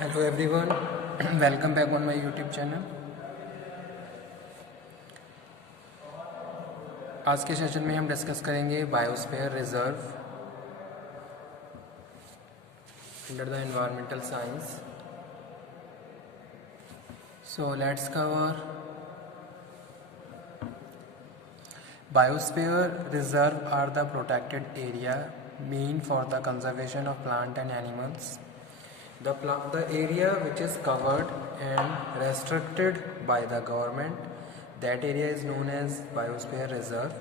Hello everyone, welcome back on my YouTube channel. आज के session में हम डिस्कस करेंगे biosphere reserve under the environmental science. So let's cover biosphere reserve are the protected area mean for the conservation of plant and animals. The area which is covered and restricted by the government, that area is known as biosphere reserve,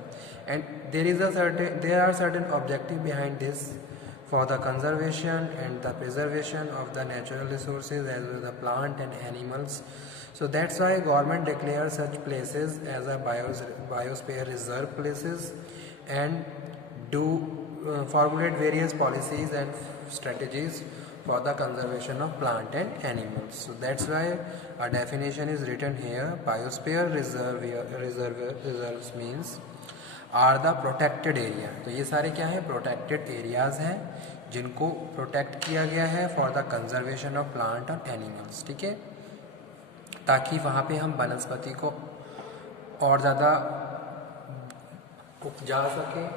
and there are certain objective behind this for the conservation and the preservation of the natural resources as well as the plant and animals. So that's why government declares such places as a biosphere reserve places and do formulate various policies and strategies for the conservation of plant and animals. So that's why a definition is written here. Biosphere reserves means are the protected area. तो ये सारे क्या है, protected areas हैं जिनको protect किया गया है for the conservation of plant and animals. ठीक है, ताकि वहाँ पे हम वनस्पति को और ज़्यादा उपजा सकें,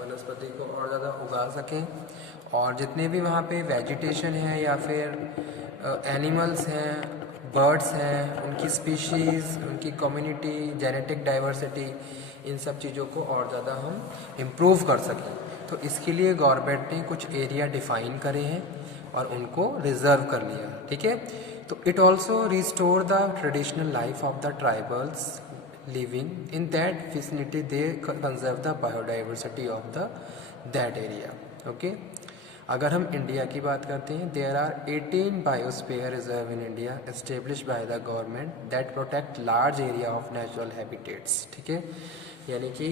वनस्पति को और ज़्यादा उगा सकें, और जितने भी वहाँ पे वेजिटेशन है या फिर एनिमल्स हैं, बर्ड्स हैं, उनकी स्पीशीज़, उनकी कम्युनिटी, जेनेटिक डाइवर्सिटी, इन सब चीज़ों को और ज़्यादा हम इम्प्रूव कर सकें। तो इसके लिए गवर्नमेंट ने कुछ एरिया डिफ़ाइन करे हैं और उनको रिजर्व कर लिया। ठीक है, तो it also restore the traditional life of the tribals living in that vicinity. They conserve the biodiversity of the that area. Okay, अगर हम इंडिया की बात करते हैं, there are 18 biosphere reserve in India established by the government that protect large area of natural habitats. ठीक है, यानी कि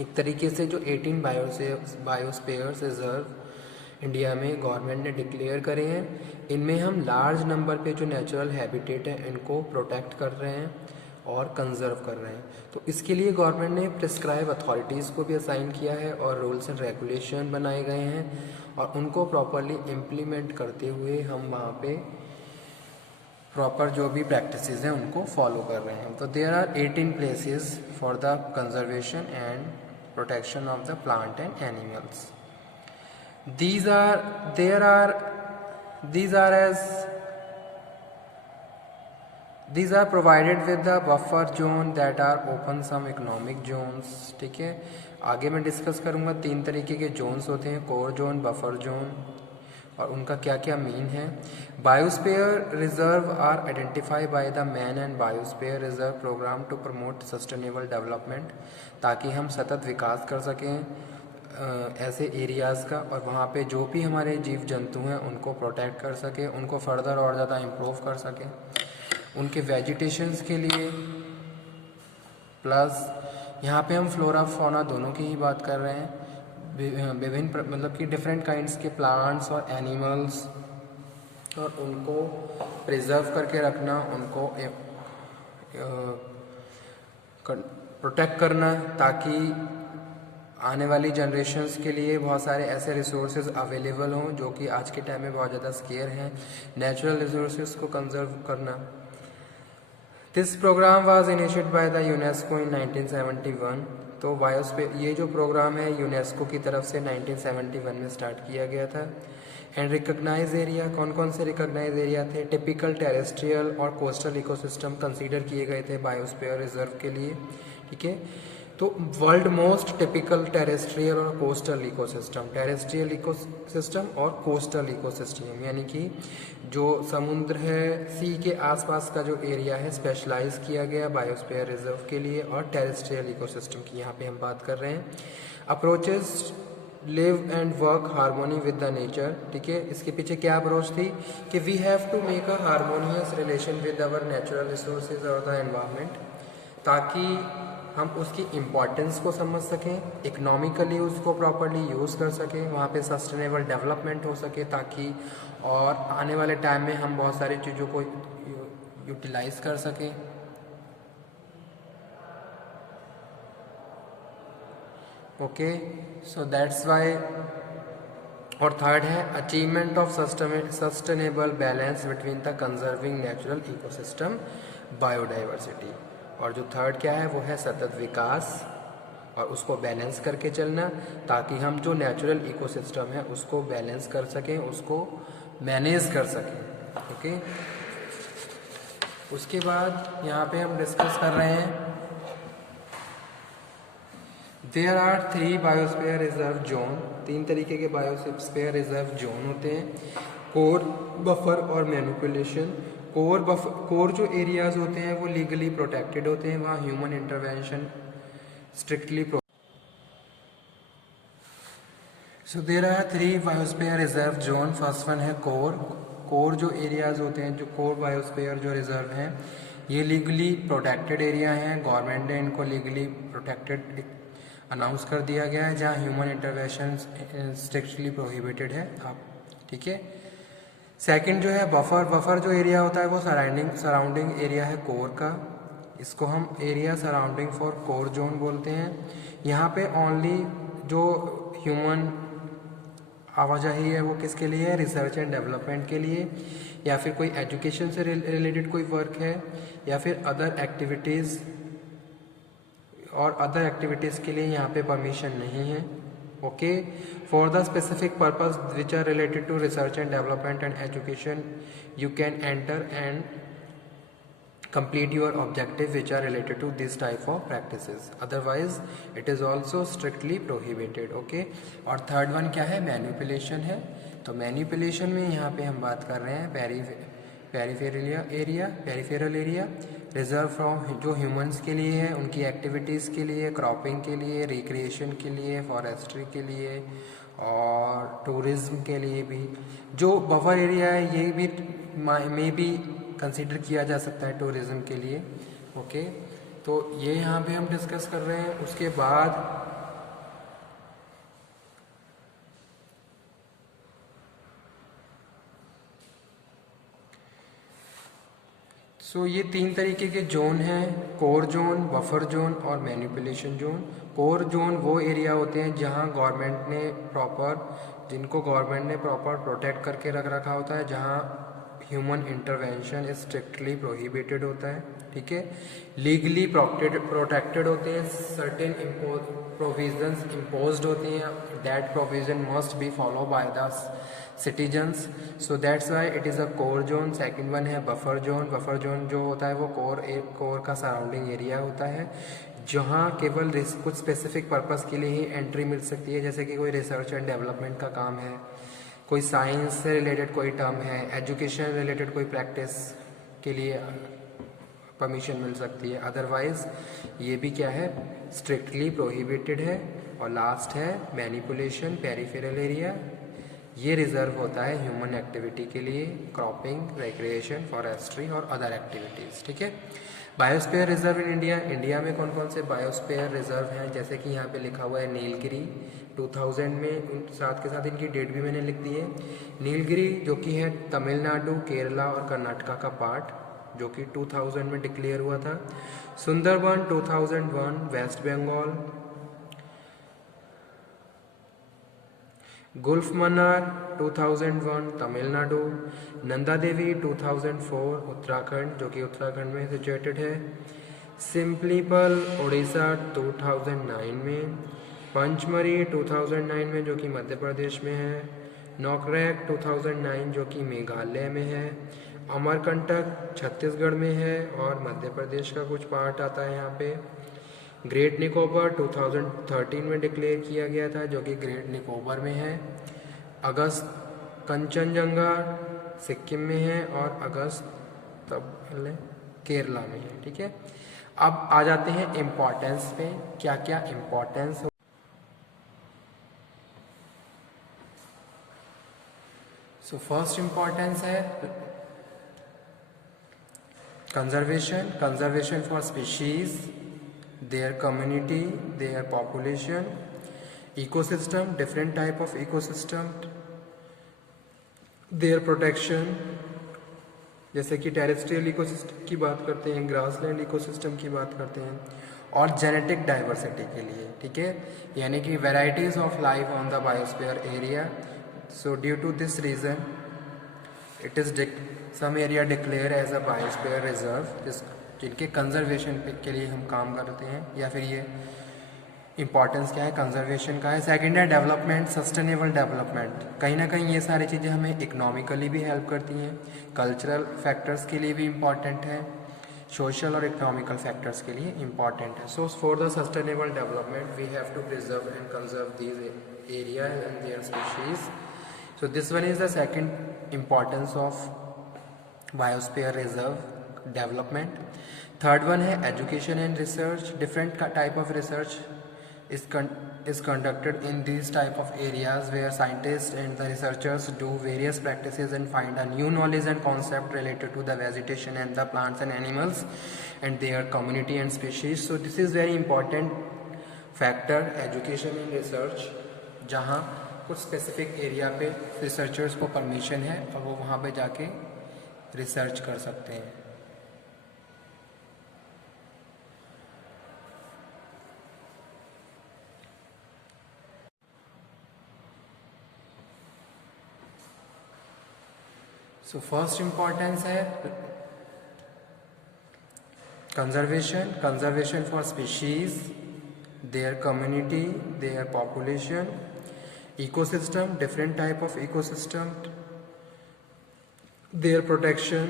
एक तरीके से जो 18 बायोस्फीयर रिजर्व इंडिया में गवर्नमेंट ने डिक्लेयर करे हैं, इनमें हम लार्ज नंबर पे जो नेचुरल हैबिटेट है इनको प्रोटेक्ट कर रहे हैं और कंजर्व कर रहे हैं। तो इसके लिए गवर्नमेंट ने प्रिस्क्राइब अथॉरिटीज़ को भी असाइन किया है और रूल्स एंड रेगुलेशन बनाए गए हैं, और उनको प्रॉपरली इम्प्लीमेंट करते हुए हम वहाँ पे प्रॉपर जो भी प्रैक्टिसेस हैं उनको फॉलो कर रहे हैं। तो there are 18 places for the conservation and protection of the plant and animals. These are provided with the buffer zone that are open some economic zones. ठीक है, आगे मैं डिस्कस करूँगा 3 तरीके के जोन्स होते हैं, कोर जोन, बफर जोन, और उनका क्या क्या मीन है। Biosphere reserve are identify by the man and biosphere reserve programme to promote sustainable development, ताकि हम सतत विकास कर सकें ऐसे एरियाज़ का, और वहाँ पे जो भी हमारे जीव जंतु हैं उनको प्रोटेक्ट कर सके, उनको फर्दर और ज़्यादा इम्प्रूव कर सके, उनके वेजिटेशंस के लिए। प्लस यहाँ पे हम फ्लोरा फौना दोनों की ही बात कर रहे हैं, विभिन्न मतलब कि डिफरेंट काइंड्स के प्लांट्स और एनिमल्स, और उनको प्रिजर्व करके रखना, उनको प्रोटेक्ट करना, ताकि आने वाली जनरेशन्स के लिए बहुत सारे ऐसे रिसोर्सेज अवेलेबल हों जो कि आज के टाइम में बहुत ज़्यादा स्केयर हैं। नेचुरल रिसोर्सेज को कंजर्व करना। This programme was initiated by the UNESCO in 1971। तो बायोस्फीयर ये जो प्रोग्राम है यूनेस्को की तरफ से 1971 में स्टार्ट किया गया था। एंड रिकॉग्नाइज एरिया, कौन कौन से रिकॉग्नाइज एरिया थे? टिपिकल टेरेस्ट्रियल और कोस्टल इकोसिस्टम कंसीडर किए गए थे बायोस्फीयर रिजर्व के लिए। ठीक है, तो वर्ल्ड मोस्ट टिपिकल टेरेस्ट्रियल और कोस्टल इकोसिस्टम, टेरेस्ट्रियल इकोसिस्टम और कोस्टल इकोसिस्टम, यानी कि जो समुद्र है, सी के आसपास का जो एरिया है स्पेशलाइज किया गया बायोस्फीयर रिजर्व के लिए, और टेरेस्ट्रियल इकोसिस्टम की यहाँ पे हम बात कर रहे हैं। Approaches live and work harmony with the nature. ठीक है, इसके पीछे क्या अप्रोच थी कि we have to make a harmonious relation with our natural resources और द एनवायरनमेंट, ताकि हम उसकी इम्पॉर्टेंस को समझ सकें, इकोनॉमिकली उसको प्रॉपरली यूज़ कर सकें, वहाँ पे सस्टेनेबल डेवलपमेंट हो सके, ताकि और आने वाले टाइम में हम बहुत सारी चीज़ों को यूटिलाइज कर सकें। ओके, सो दैट्स वाई और थर्ड है achievement of sustainable balance between the conserving natural ecosystem biodiversity. और जो थर्ड क्या है वो है सतत विकास और उसको बैलेंस करके चलना, ताकि हम जो नेचुरल इकोसिस्टम है उसको बैलेंस कर सकें, उसको मैनेज कर सकें। ओके, उसके बाद यहाँ पे हम डिस्कस कर रहे हैं there are 3 biosphere reserve zone. 3 तरीके के बायोस्फीयर रिजर्व जोन होते हैं, कोर, बफर और मैनिपुलेशन। कोर जो एरियाज होते हैं वो लीगली प्रोटेक्टेड होते हैं, वहाँ human intervention strictly so there are 3 biosphere reserve zone. First one है कोर जो एरियाज होते हैं, जो कोर बायोस्फीयर जो रिजर्व हैं, ये लीगली प्रोटेक्टेड एरिया हैं। गवर्नमेंट ने इनको लीगली प्रोटेक्टेड अनाउंस कर दिया गया है, जहाँ ह्यूमन इंटरवेंशन स्ट्रिक्टली प्रोहिबिटेड है। आप ठीक है। सेकंड जो है बफर जो एरिया होता है वो सराउंडिंग एरिया है कोर का, इसको हम area surrounding for core zone बोलते हैं। यहाँ पे ओनली जो ह्यूमन आवाजाही है वो किसके लिए है, रिसर्च एंड डेवलपमेंट के लिए, या फिर कोई एजुकेशन से रिलेटेड कोई वर्क है, या फिर अदर एक्टिविटीज़, और अदर एक्टिविटीज़ के लिए यहाँ पे परमिशन नहीं है। Okay, for the specific purpose which are related to research and development and education you can enter and complete your objective which are related to this type of practices, otherwise it is also strictly prohibited। okay, और third one क्या है, manipulation है। तो manipulation में यहाँ पे हम बात कर रहे हैं पेरिफेरल एरिया रिजर्व फ्रॉम जो ह्यूमंस के लिए है, उनकी एक्टिविटीज़ के लिए, क्रॉपिंग के लिए, रिक्रिएशन के लिए, फॉरेस्ट्री के लिए और टूरिज्म के लिए भी। जो बफर एरिया है ये भी मे भी कंसीडर किया जा सकता है टूरिज्म के लिए। ओके, तो ये यहाँ पे हम डिस्कस कर रहे हैं। उसके बाद ये 3 तरीके के जोन हैं, कोर जोन, बफर जोन और मैनिपुलेशन जोन। कोर जोन वो एरिया होते हैं जहाँ जिनको गवर्नमेंट ने प्रॉपर प्रोटेक्ट करके रख रखा होता है, जहाँ ह्यूमन इंटरवेंशन स्ट्रिक्टली प्रोहिबिटेड होता है। ठीक है, लीगली प्रोटेक्टेड होते हैं, सर्टेन प्रोविजंस इम्पोज्ड होती हैं, that provision must be follow by the citizens, so that's why it is a core zone. Second one है बफर जोन। बफर जोन जो होता है वो कोर का सराउंडिंग एरिया होता है, जहाँ केवल कुछ स्पेसिफिक पर्पस के लिए ही एंट्री मिल सकती है, जैसे कि कोई रिसर्च एंड डेवलपमेंट का काम है, कोई साइंस से रिलेटेड कोई टर्म है, एजुकेशन रिलेटेड कोई प्रैक्टिस के लिए परमिशन मिल सकती है, अदरवाइज ये भी क्या है, स्ट्रिक्टली प्रोहिबिटेड है। और लास्ट है मैनिपुलेशन पेरिफेरल एरिया, ये रिजर्व होता है ह्यूमन एक्टिविटी के लिए, क्रॉपिंग, रिक्रिएशन, फॉरेस्ट्री और अदर एक्टिविटीज़। ठीक है, बायोस्फीयर रिजर्व इन इंडिया में कौन कौन से बायोस्फीयर रिजर्व हैं, जैसे कि यहाँ पे लिखा हुआ है नीलगिरी 2000 में, साथ के साथ इनकी डेट भी मैंने लिख दी है। नीलगिरी जो कि है तमिलनाडु, केरला और कर्नाटका का पार्ट, जो कि 2000 में डिक्लेयर हुआ था। सुंदरबन 2001 वेस्ट बंगाल, गुल्फ मन्नार 2001 तमिलनाडु, नंदा देवी 2004 उत्तराखंड, जो कि उत्तराखंड में सिचुएटेड है। सिम्पलीपल उड़ीसा 2009 में, पंचमरी 2009 में जो कि मध्य प्रदेश में है, नौकरेक 2009 जो कि मेघालय में है, अमरकंटक छत्तीसगढ़ में है और मध्य प्रदेश का कुछ पार्ट आता है यहाँ पे। ग्रेट निकोबार 2013 में डिक्लेयर किया गया था, जो कि ग्रेट निकोबार में है। अगस्त कंचनजंगा सिक्किम में है और अगस्त केरला में है। ठीक है, अब आ जाते हैं इम्पोर्टेंस पे, क्या क्या इम्पोर्टेंस हो। सो फर्स्ट इम्पोर्टेंस है conservation for species, their community, their population, ecosystem, different type of ecosystem, their protection, जैसे कि टेरेस्ट्रियल इकोसिस्टम की बात करते हैं, ग्रासलैंड इकोसिस्टम की बात करते हैं, और जेनेटिक डाइवर्सिटी के लिए। ठीक है, यानी कि varieties of life on the biosphere area, so due to this reason it is some area declare as a biosphere reserve, जिनके कंजर्वेशन के लिए हम काम करते हैं, या फिर ये इम्पॉर्टेंस क्या है कंजर्वेशन का है। सेकेंड है डेवलपमेंट, सस्टेनेबल डेवलपमेंट। कहीं ना कहीं ये सारी चीज़ें हमें इकोनॉमिकली भी हेल्प करती हैं, कल्चरल फैक्टर्स के लिए भी इम्पॉर्टेंट है, सोशल और इकोनॉमिकल फैक्टर्स के लिए इम्पॉर्टेंट है। So for the sustainable development we have to preserve and conserve these area and their species. So this one is the second importance of biosphere reserve development. Third one है education and research. Different type of research is conducted in these type of areas where scientists and the researchers do various practices and find a new knowledge and concept related to the vegetation and the plants and animals and their community and species. So this is very important factor, education and research, जहाँ कुछ specific area पे researchers को permission है और वो वहाँ पे जाके रिसर्च कर सकते हैं। सो फर्स्ट इम्पॉर्टेंस है conservation for species, their community, their population, ecosystem, different type of ecosystem, their protection,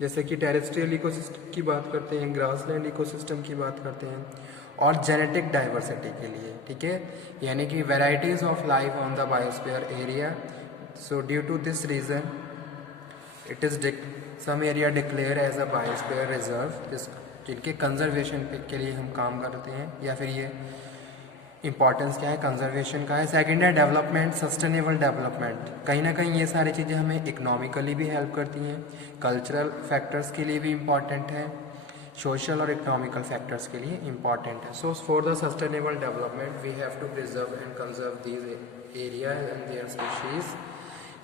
जैसे कि टेरेस्ट्रियल इकोसिस्टम की बात करते हैं, ग्रासलैंड इकोसिस्टम की बात करते हैं, और जेनेटिक डाइवर्सिटी के लिए, ठीक है, यानी कि varieties of life on the biosphere area. So due to this reason it is some area declare as a biosphere reserve, जिनके कंजर्वेशन के लिए हम काम करते हैं, या फिर ये इम्पॉर्टेंस क्या है कंजर्वेशन का है। सेकेंड है डेवलपमेंट, सस्टेनेबल डेवलपमेंट। कहीं ना कहीं ये सारी चीज़ें हमें इकोनॉमिकली भी हेल्प करती हैं, कल्चरल फैक्टर्स के लिए भी इम्पॉर्टेंट है, सोशल और इकोनॉमिकल फैक्टर्स के लिए इम्पॉर्टेंट है। So for the sustainable development we have to preserve and conserve these area and their species.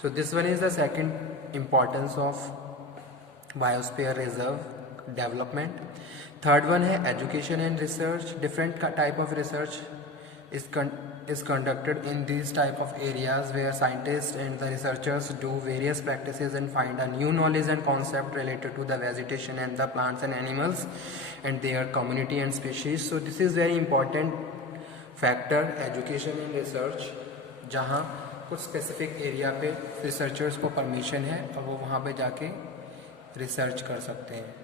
So this one is the second importance of biosphere reserve development. Third one है education and research. Different type of research is conducted in these type of areas where scientists and the researchers do various practices and find a new knowledge and concept related to the vegetation and the plants and animals and their community and species. So this is very important factor, education and research, जहाँ कुछ specific area पे researchers को permission है और वो वहाँ पे जाके रिसर्च कर सकते हैं।